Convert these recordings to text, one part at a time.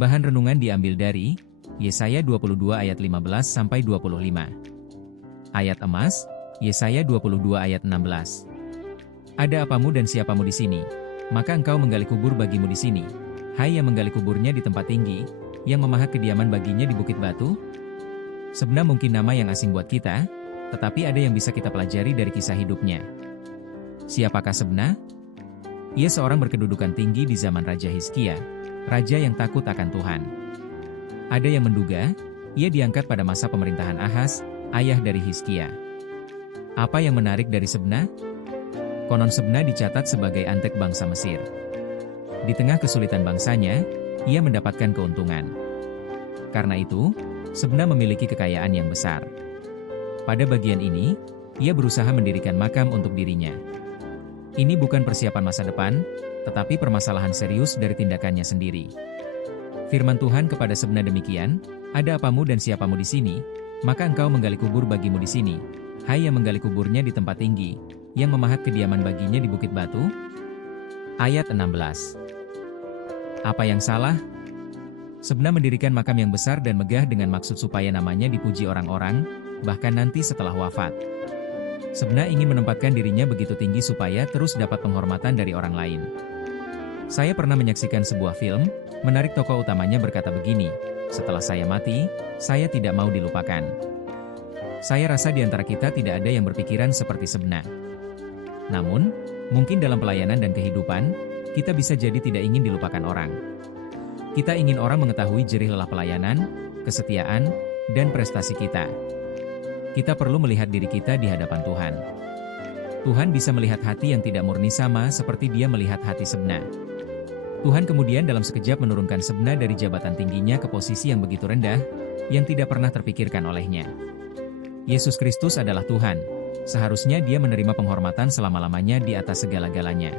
Bahan renungan diambil dari Yesaya 22 ayat 15-25. Ayat emas, Yesaya 22 ayat 16. Ada apamu dan siapamu di sini? Maka engkau menggali kubur bagimu di sini. Hai yang menggali kuburnya di tempat tinggi, yang memahat kediaman baginya di bukit batu? Sebna mungkin nama yang asing buat kita, tetapi ada yang bisa kita pelajari dari kisah hidupnya. Siapakah Sebna? Ia seorang berkedudukan tinggi di zaman Raja Hizkia, raja yang takut akan Tuhan. Ada yang menduga, ia diangkat pada masa pemerintahan Ahaz, ayah dari Hizkia. Apa yang menarik dari Sebna? Konon Sebna dicatat sebagai antek bangsa Mesir. Di tengah kesulitan bangsanya, ia mendapatkan keuntungan. Karena itu, Sebna memiliki kekayaan yang besar. Pada bagian ini, ia berusaha mendirikan makam untuk dirinya. Ini bukan persiapan masa depan, tetapi permasalahan serius dari tindakannya sendiri. Firman Tuhan kepada Sebna demikian, ada apamu dan siapamu di sini, maka engkau menggali kubur bagimu di sini. Hai yang menggali kuburnya di tempat tinggi, yang memahat kediaman baginya di bukit batu? Ayat 16. Apa yang salah? Sebna mendirikan makam yang besar dan megah dengan maksud supaya namanya dipuji orang-orang, bahkan nanti setelah wafat. Sebna ingin menempatkan dirinya begitu tinggi supaya terus dapat penghormatan dari orang lain. Saya pernah menyaksikan sebuah film, menarik tokoh utamanya berkata begini, setelah saya mati, saya tidak mau dilupakan. Saya rasa di antara kita tidak ada yang berpikiran seperti Sebna. Namun, mungkin dalam pelayanan dan kehidupan, kita bisa jadi tidak ingin dilupakan orang. Kita ingin orang mengetahui jerih lelah pelayanan, kesetiaan, dan prestasi kita. Kita perlu melihat diri kita di hadapan Tuhan. Tuhan bisa melihat hati yang tidak murni sama seperti Dia melihat hati Sebna. Tuhan kemudian dalam sekejap menurunkan Sebna dari jabatan tingginya ke posisi yang begitu rendah, yang tidak pernah terpikirkan olehnya. Yesus Kristus adalah Tuhan. Seharusnya Dia menerima penghormatan selama-lamanya di atas segala-galanya.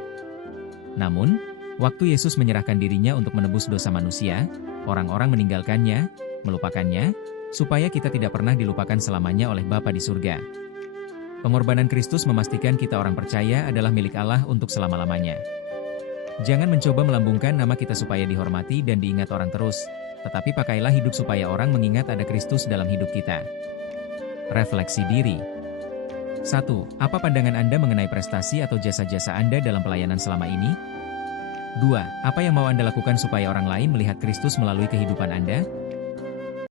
Namun, waktu Yesus menyerahkan dirinya untuk menebus dosa manusia, orang-orang meninggalkannya, melupakannya, supaya kita tidak pernah dilupakan selamanya oleh Bapa di surga. Pengorbanan Kristus memastikan kita orang percaya adalah milik Allah untuk selama-lamanya. Jangan mencoba melambungkan nama kita supaya dihormati dan diingat orang terus, tetapi pakailah hidup supaya orang mengingat ada Kristus dalam hidup kita. Refleksi diri. 1. Apa pandangan Anda mengenai prestasi atau jasa-jasa Anda dalam pelayanan selama ini? 2. Apa yang mau Anda lakukan supaya orang lain melihat Kristus melalui kehidupan Anda?